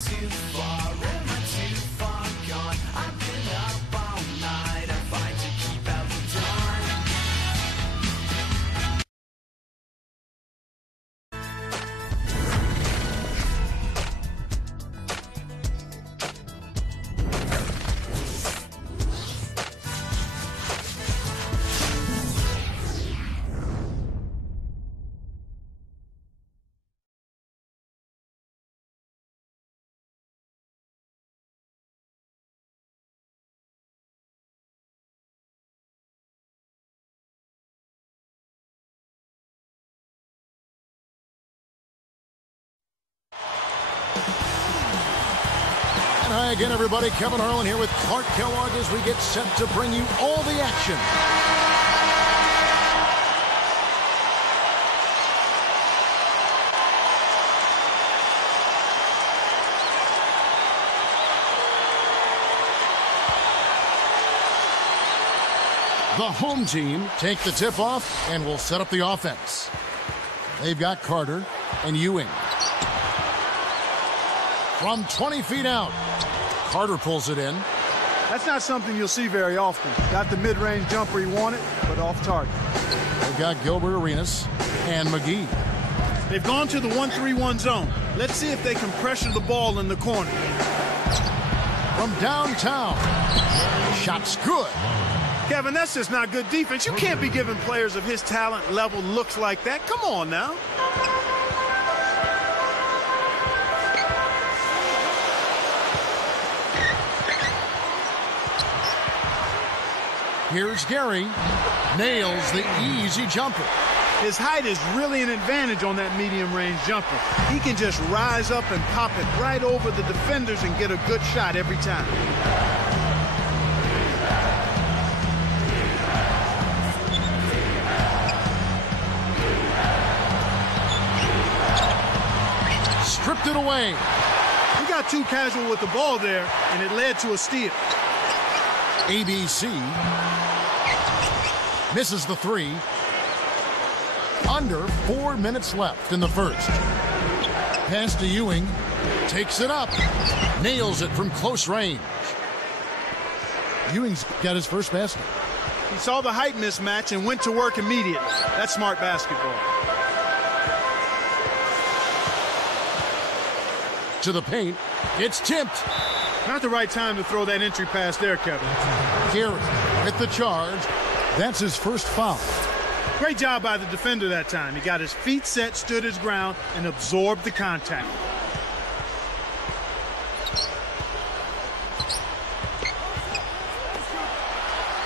Too far, am I too far gone? I've been up all night, I fight to keep out the dawn. Hi again, everybody. Kevin Harlan here with Clark Kellogg as we get set to bring you all the action. The home team take the tip off and will set up the offense. They've got Carter and Ewing. From 20 feet out, Carter pulls it in. That's not something you'll see very often. Got the mid-range jumper he wanted, but off target. They've got Gilbert Arenas and McGee. They've gone to the 1-3-1 zone. Let's see if they can pressure the ball in the corner. From downtown, shot's good. Kevin, that's just not good defense. You can't be giving players of his talent level looks like that. Come on now. Here's Gary. Nails the easy jumper. His height is really an advantage on that medium-range jumper. He can just rise up and pop it right over the defenders and get a good shot every time. Stripped it away. He got too casual with the ball there, and it led to a steal. ABC misses the three. Under 4 minutes left in the first. Pass to Ewing. Takes it up. Nails it from close range. Ewing's got his first basket. He saw the height mismatch and went to work immediately. That's smart basketball. To the paint. It's tipped. Not the right time to throw that entry pass there, Kevin. Gary with the charge. That's his first foul. Great job by the defender that time. He got his feet set, stood his ground, and absorbed the contact.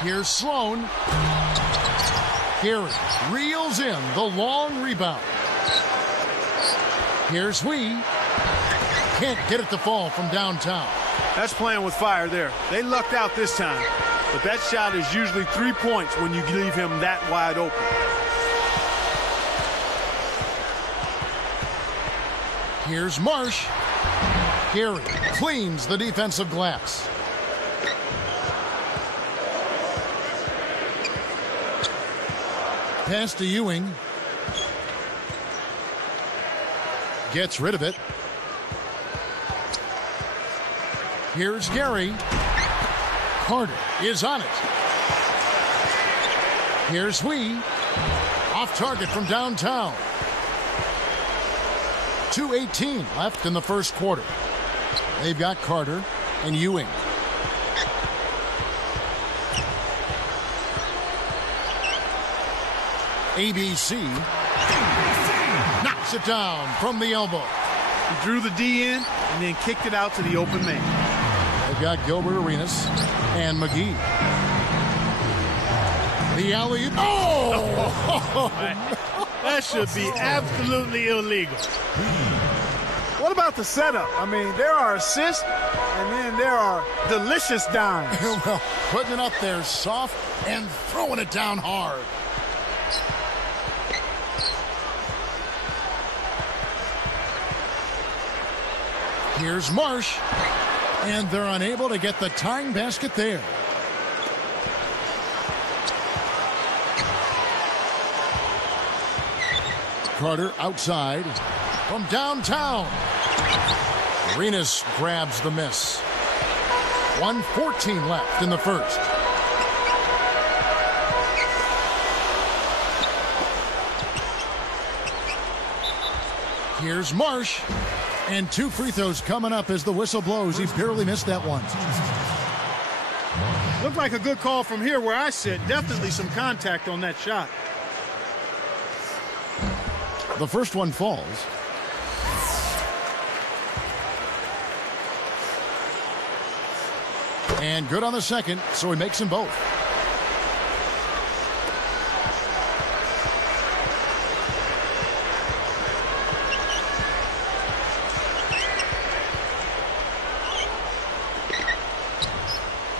Here's Sloan. Gary reels in the long rebound. Here's Wee. Can't get it to fall from downtown. That's playing with fire there. They lucked out this time. But that shot is usually 3 points when you leave him that wide open. Here's Marsh. Gary cleans the defensive glass. Pass to Ewing. Gets rid of it. Here's Gary. Carter is on it. Here's Wee. Off target from downtown. 2:18 left in the first quarter. They've got Carter and Ewing. ABC knocks it down from the elbow. He drew the D in and then kicked it out to the open man. They've got Gilbert Arenas and McGee. The alley. Oh! That should be absolutely illegal. What about the setup? I mean, there are assists, and then there are delicious dimes. Well, putting it up there soft and throwing it down hard. Here's Marsh, and they're unable to get the tying basket there. Carter outside from downtown. Arenas grabs the miss. 1:14 left in the first. Here's Marsh. And 2 free throws coming up as the whistle blows. He barely missed that one. Looked like a good call from here where I sit. Definitely some contact on that shot. The first one falls. And good on the second, so he makes them both.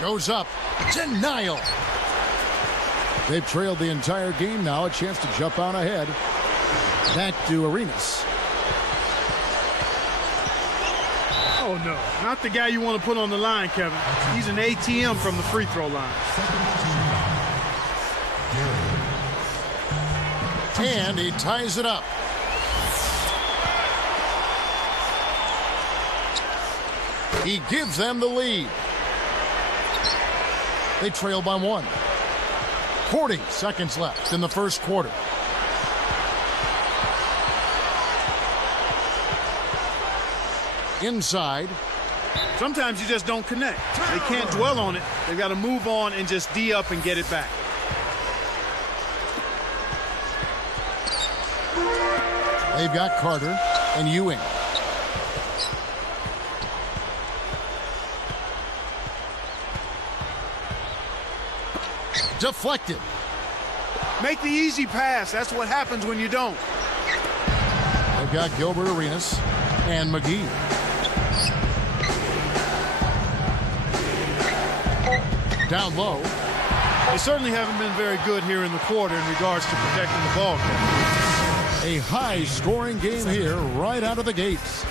Goes up. Denial. They've trailed the entire game now. A chance to jump on ahead. Back to Arenas. Oh, no. Not the guy you want to put on the line, Kevin. He's an ATM from the free throw line. And he ties it up. He gives them the lead. They trail by 1. 40 seconds left in the first quarter. Inside. Sometimes you just don't connect. They can't dwell on it. They've got to move on and just D up and get it back. They've got Carter and Ewing. Deflected. Make the easy pass. That's what happens when you don't. They've got Gilbert Arenas and McGee. Down low. They certainly haven't been very good here in the quarter in regards to protecting the ball. A high-scoring game here right out of the gates.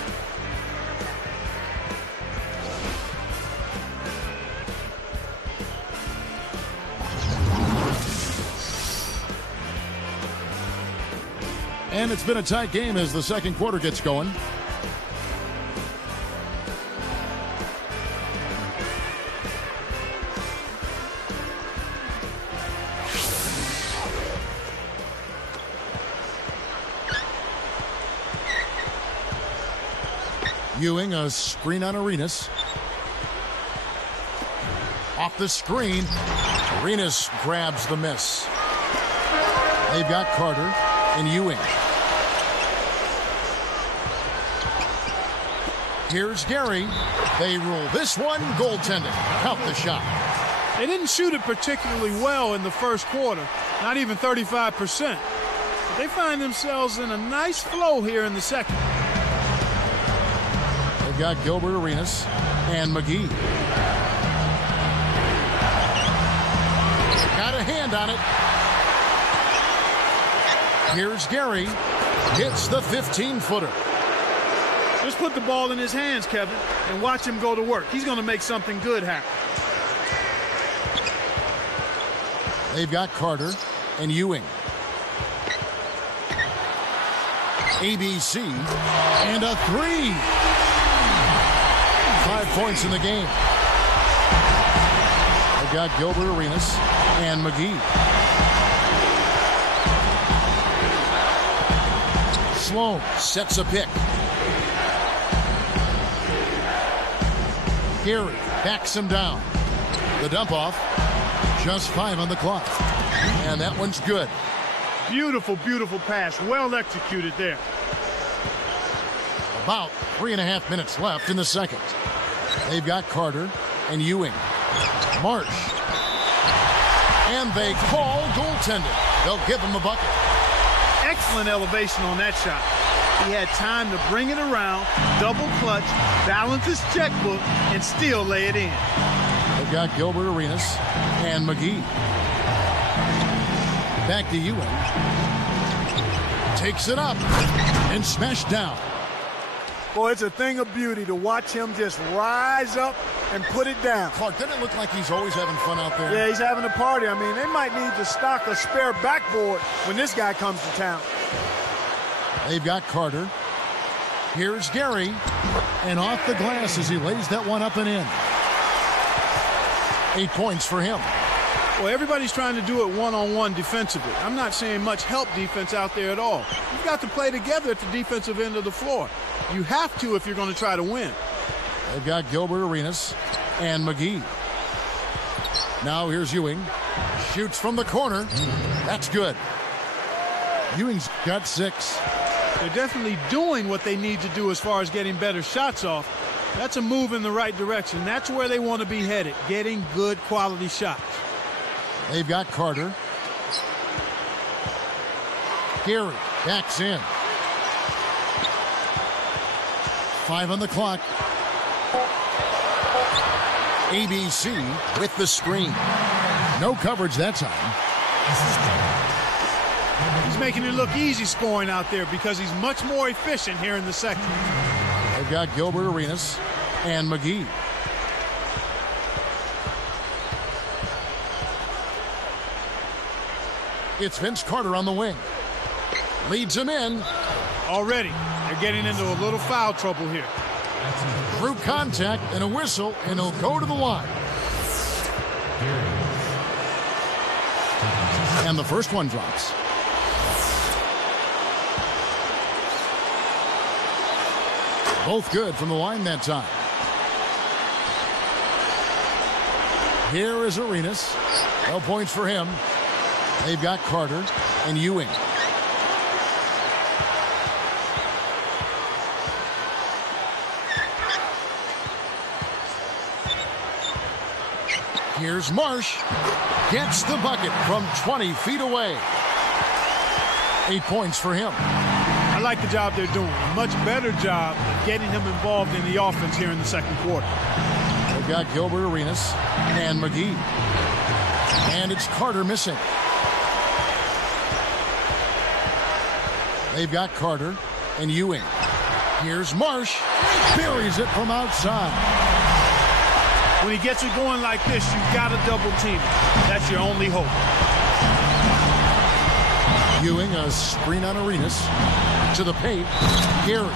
And it's been a tight game as the second quarter gets going. Ewing, a screen on Arenas. Off the screen, Arenas grabs the miss. They've got Carter and Ewing. Here's Gary. They rule this one goaltending. Count the shot. They didn't shoot it particularly well in the first quarter, not even 35%. But they find themselves in a nice flow here in the second. They've got Gilbert Arenas and McGee. Got a hand on it. Here's Gary. Hits the 15-footer. Just put the ball in his hands, Kevin, and watch him go to work. He's going to make something good happen. They've got Carter and Ewing. ABC and a 3. 5 points in the game. They've got Gilbert Arenas and McGee. Sloan sets a pick. Gary backs him down. The dump off. Just 5 on the clock. And that one's good. Beautiful, beautiful pass. Well executed there. About 3.5 minutes left in the second. They've got Carter and Ewing. Marsh. And they call goaltending. They'll give him a bucket. Excellent elevation on that shot. He had time to bring it around, double clutch, balance his checkbook, and still lay it in. They've got Gilbert Arenas and McGee. Back to Ewing. Takes it up and smashed down. Boy, it's a thing of beauty to watch him just rise up and put it down. Clark, doesn't it look like he's always having fun out there? Yeah, he's having a party. I mean, they might need to stock a spare backboard when this guy comes to town. They've got Carter Here's Gary, and off the glass as he lays that one up and in. 8 points for him. Well, everybody's trying to do it one-on-one defensively. I'm not seeing much help defense out there at all. You've got to play together at the defensive end of the floor. You have to if you're going to try to win. They've got Gilbert Arenas and McGee. Now here's Ewing. Shoots from the corner. That's good. Ewing's got 6. They're definitely doing what they need to do as far as getting better shots off. That's a move in the right direction. That's where they want to be headed, getting good quality shots. They've got Carter. Gary backs in. 5 on the clock. ABC with the screen. No coverage that time. He's making it look easy scoring out there because he's much more efficient here in the second. They've got Gilbert Arenas and McGee. It's Vince Carter on the wing. Leads him in. Already, they're getting into a little foul trouble here. Through contact and a whistle, and he'll go to the line. And the first one drops. Both good from the line that time. Here is Arenas. No points for him. They've got Carter and Ewing. Here's Marsh. Gets the bucket from 20 feet away. 8 points for him. I like the job they're doing. A much better job of getting him involved in the offense here in the second quarter. They've got Gilbert Arenas and McGee. And it's Carter missing. They've got Carter and Ewing. Here's Marsh. Buries it from outside. When he gets it going like this, you've got to double team it. That's your only hope. Ewing, a screen on Arenas. To the paint. Gary.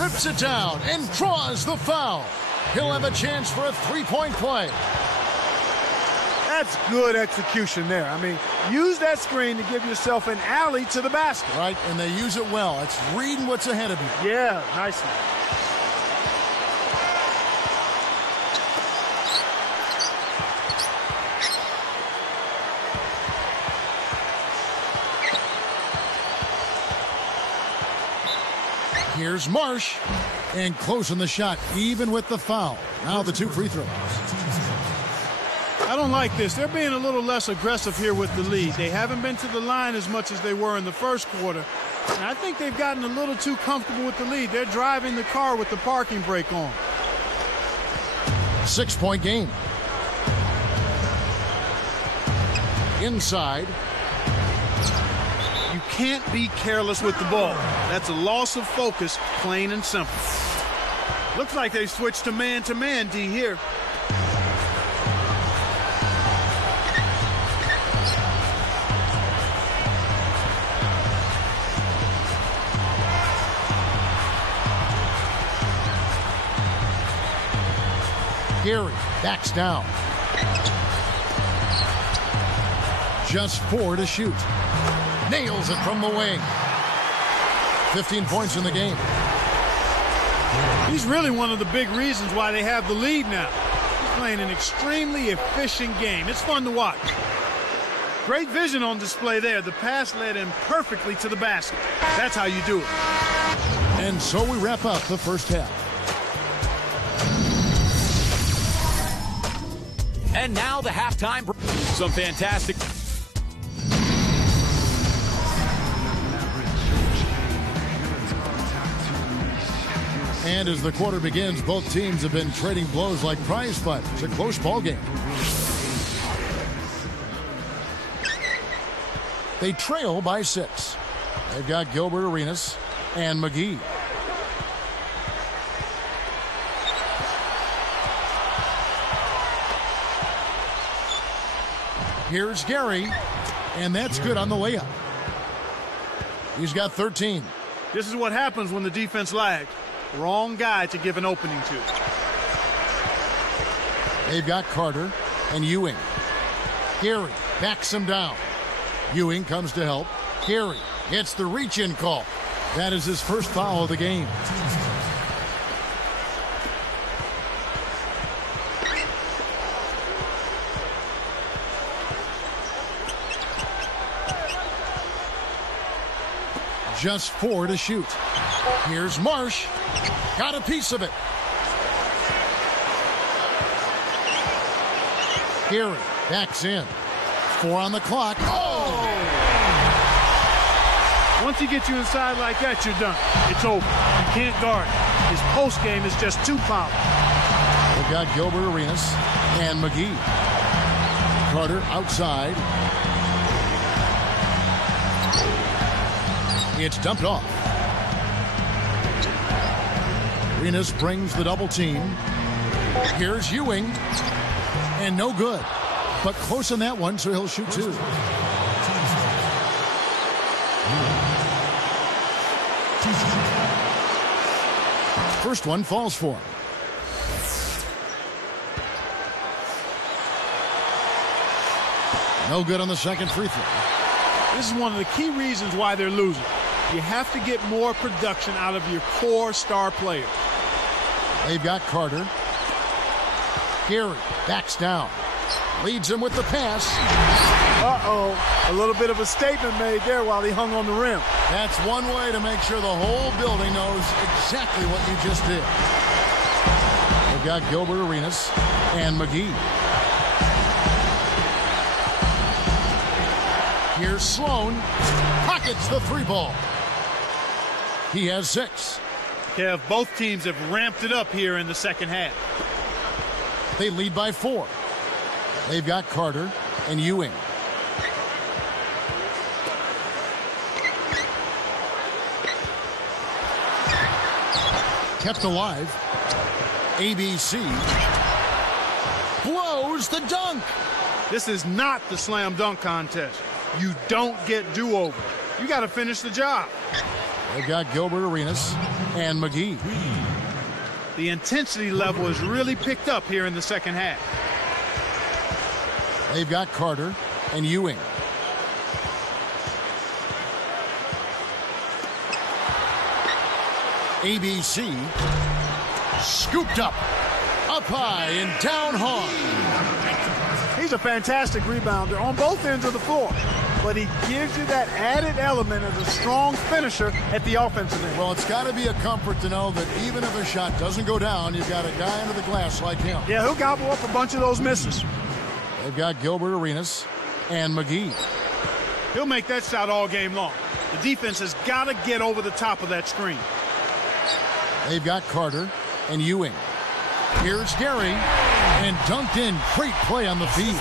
Rips it down and draws the foul. He'll have a chance for a three-point play. That's good execution there. I mean, use that screen to give yourself an alley to the basket. Right, and they use it well. It's reading what's ahead of you. Yeah, nicely. Here's Marsh, and closing the shot, even with the foul. Now the 2 free throws. I don't like this. They're being a little less aggressive here with the lead. They haven't been to the line as much as they were in the first quarter. And I think they've gotten a little too comfortable with the lead. They're driving the car with the parking brake on. 6-point game. Inside. You can't be careless with the ball. That's a loss of focus, plain and simple. Looks like they switched to man-to-man, D, here. Gary backs down. Just 4 to shoot. Nails it from the wing. 15 points in the game. He's really one of the big reasons why they have the lead now. He's playing an extremely efficient game. It's fun to watch. Great vision on display there. The pass led him perfectly to the basket. That's how you do it. And so we wrap up the first half. And now the halftime. Some fantastic. And as the quarter begins, both teams have been trading blows like prize fights. It's a close ball game. They trail by 6. They've got Gilbert Arenas and McGee. Here's Gary, and that's good on the layup. He's got 13. This is what happens when the defense lags. Wrong guy to give an opening to. They've got Carter and Ewing. Gary backs him down. Ewing comes to help. Gary gets the reach-in call. That is his first foul of the game. Just 4 to shoot. Here's Marsh. Got a piece of it. Gary backs in. 4 on the clock. Oh! Once he gets you inside like that, you're done. It's over. You can't guard. His post game is just too powerful. They've got Gilbert Arenas and McGee. Carter outside. It's dumped off. Arenas brings the double team. Here's Ewing. And no good. But close on that one, so he'll shoot 2. First one falls for him. No good on the second free throw. This is one of the key reasons why they're losing. You have to get more production out of your core star players. They've got Carter. Gary backs down. Leads him with the pass. Uh-oh. A little bit of a statement made there while he hung on the rim. That's one way to make sure the whole building knows exactly what you just did. They've got Gilbert Arenas and McGee. Here's Sloan. Pockets the 3-ball. He has 6. Kev, both teams have ramped it up here in the second half. They lead by 4. They've got Carter and Ewing. Kept alive. ABC blows the dunk. This is not the slam dunk contest. You don't get do-over. You got to finish the job. They've got Gilbert Arenas and McGee. The intensity level is really picked up here in the second half. They've got Carter and Ewing. ABC scooped up high and down hard. He's a fantastic rebounder on both ends of the floor, but he gives you that added element as a strong finisher at the offensive end. Well, it's got to be a comfort to know that even if a shot doesn't go down, you've got a guy under the glass like him. Yeah, he'll gobble up a bunch of those misses. They've got Gilbert Arenas and McGee. He'll make that shot all game long. The defense has got to get over the top of that screen. They've got Carter and Ewing. Here's Gary, and dunked in. Great play on the feed.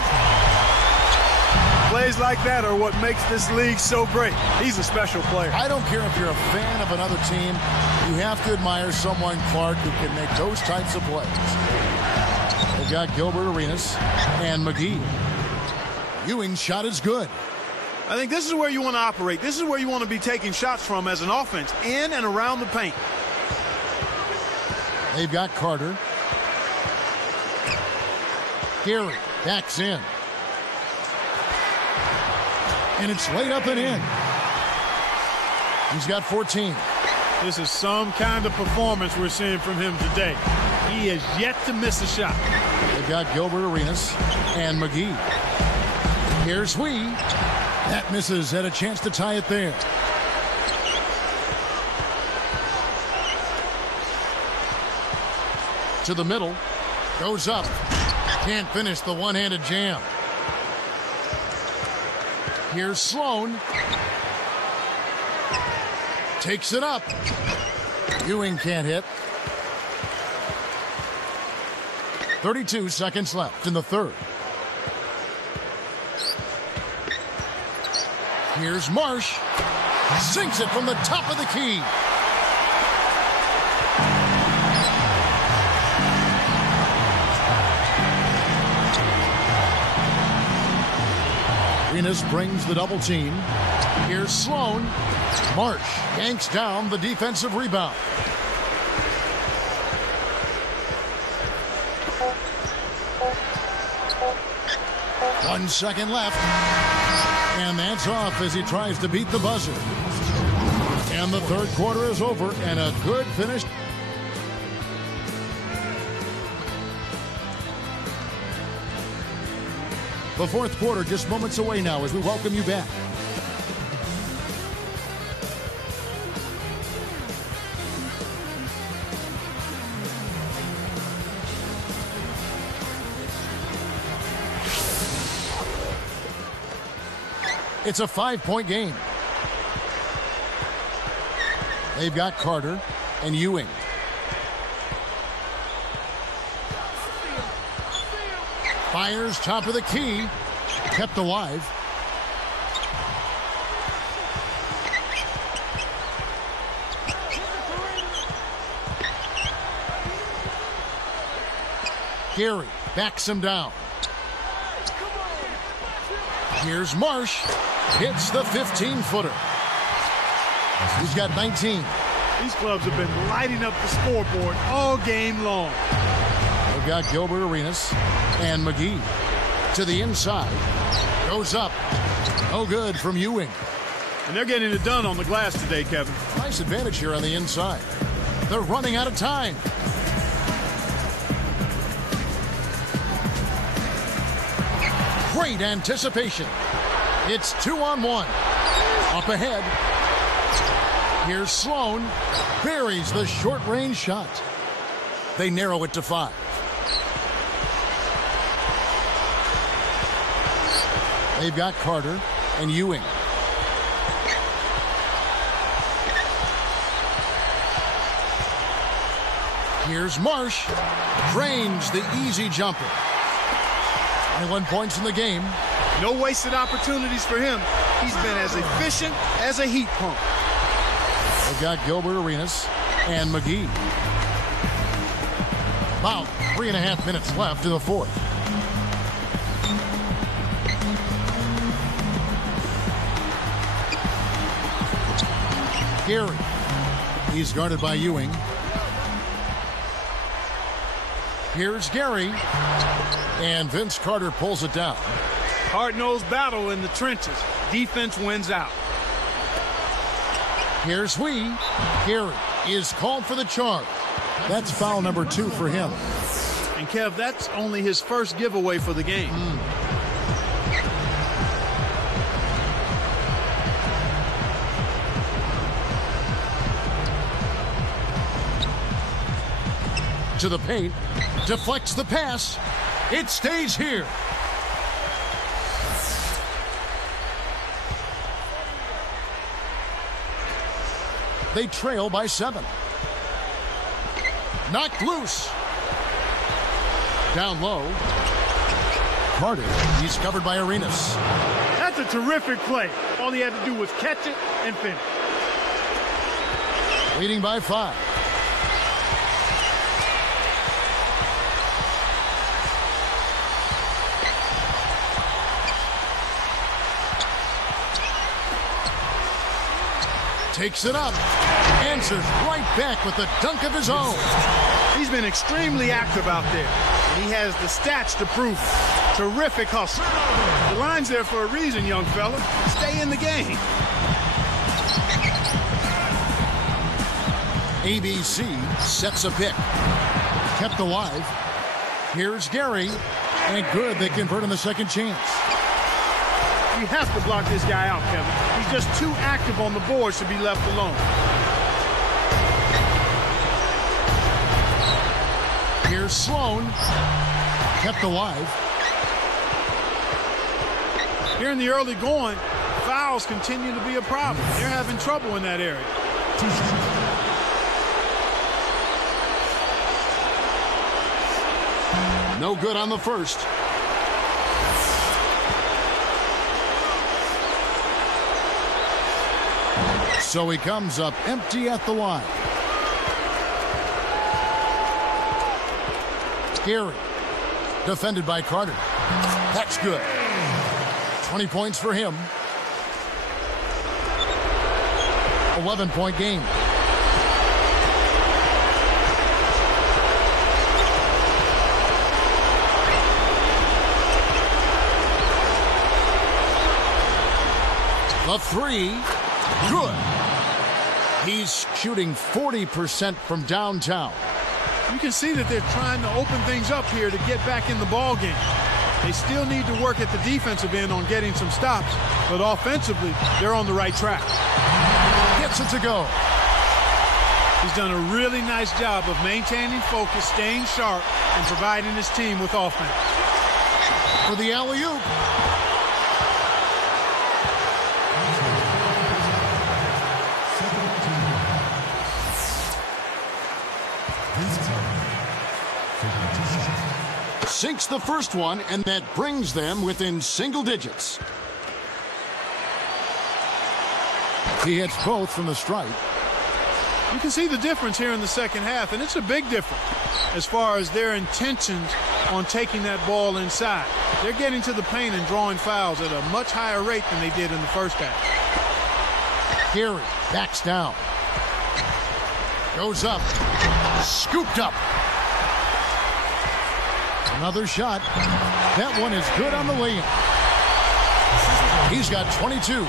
Plays like that are what makes this league so great. He's a special player. I don't care if you're a fan of another team. You have to admire someone, Clark, who can make those types of plays. They've got Gilbert Arenas and McGee. Ewing's shot is good. I think this is where you want to operate. This is where you want to be taking shots from as an offense, in and around the paint. They've got Carter. Gary backs in. And it's laid up and in. He's got 14. This is some kind of performance we're seeing from him today. He has yet to miss a shot. They've got Gilbert Arenas and McGee. Here's Hui. That misses. Had a chance to tie it there. To the middle. Goes up. Can't finish the one-handed jam. Here's Sloan. Takes it up. Ewing can't hit. 32 seconds left in the third. Here's Marsh. Sinks it from the top of the key. Venus brings the double team. Here's Sloan. Marsh yanks down the defensive rebound. One second left. And that's off as he tries to beat the buzzer. And the third quarter is over, and a good finish. The fourth quarter just moments away now as we welcome you back. It's a 5-point game. They've got Carter and Ewing. Fires top of the key. Kept alive. Gary backs him down. Here's Marsh. Hits the 15-footer. He's got 19. These clubs have been lighting up the scoreboard all game long. They've got Gilbert Arenas and McGee to the inside. Goes up. No good from Ewing. And they're getting it done on the glass today, Kevin. Nice advantage here on the inside. They're running out of time. Great anticipation. It's 2-on-1. Up ahead. Here's Sloan. Buries the short-range shot. They narrow it to 5. They've got Carter and Ewing. Here's Marsh. Drains the easy jumper. 21 points in the game. No wasted opportunities for him. He's been as efficient as a heat pump. They've got Gilbert Arenas and McGee. About 3.5 minutes left in the fourth. Gary. He's guarded by Ewing. Here's Gary. And Vince Carter pulls it down. Hard-nosed battle in the trenches. Defense wins out. Here's Gary is called for the charge. That's foul number 2 for him. And Kev, that's only his first giveaway for the game. To the paint. Deflects the pass. It stays here. They trail by 7. Knocked loose. Down low. Carter. He's covered by Arenas. That's a terrific play. All he had to do was catch it and finish. Leading by 5. Takes it up. Answers right back with a dunk of his own. He's been extremely active out there. And he has the stats to prove it. Terrific hustle. The line's there for a reason, young fella. Stay in the game. ABC sets a pick. Kept alive. Here's Gary. And good, they convert on the second chance. You have to block this guy out, Kevin. He's just too active on the boards to be left alone. Here's Sloan. Kept alive. Here in the early going, fouls continue to be a problem. They're having trouble in that area. No good on the first. So he comes up empty at the line. Gary, defended by Carter. That's good. 20 points for him. 11-point game. The three, good. He's shooting 40% from downtown. You can see that they're trying to open things up here to get back in the ball game. They still need to work at the defensive end on getting some stops, but offensively, they're on the right track. Gets it to go. He's done a really nice job of maintaining focus, staying sharp, and providing his team with offense. For the alley-oop. Sinks the first one, and that brings them within single digits. He hits both from the stripe. You can see the difference here in the second half, and it's a big difference as far as their intentions on taking that ball inside. They're getting to the paint and drawing fouls at a much higher rate than they did in the first half. Gary backs down. Goes up. Scooped up. Another shot. That one is good on the layup. He's got 22.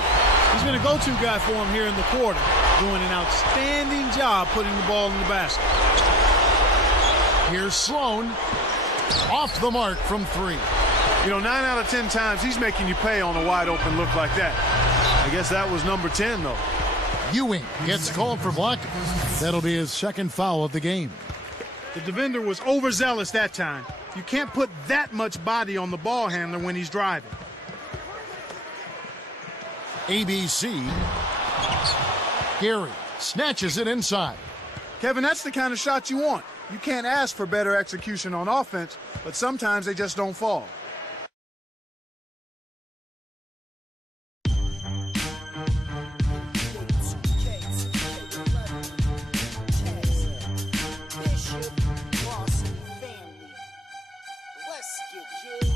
He's been a go-to guy for him here in the quarter, doing an outstanding job putting the ball in the basket. Here's Sloan. Off the mark from three. You know, 9 out of 10 times he's making you pay on a wide-open look like that. I guess that was number 10, though. Ewing gets called for blocking. That'll be his second foul of the game. The defender was overzealous that time. You can't put that much body on the ball handler when he's driving. ABC. Gary snatches it inside. Kevin, that's the kind of shot you want. You can't ask for better execution on offense, but sometimes they just don't fall.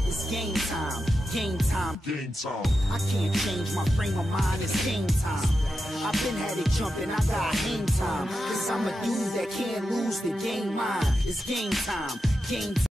It's game time, game time, game time. I can't change my frame of mind, it's game time. I've been had it jumping, I got hang time. Cause I'm a dude that can't lose the game mine. It's game time, game time.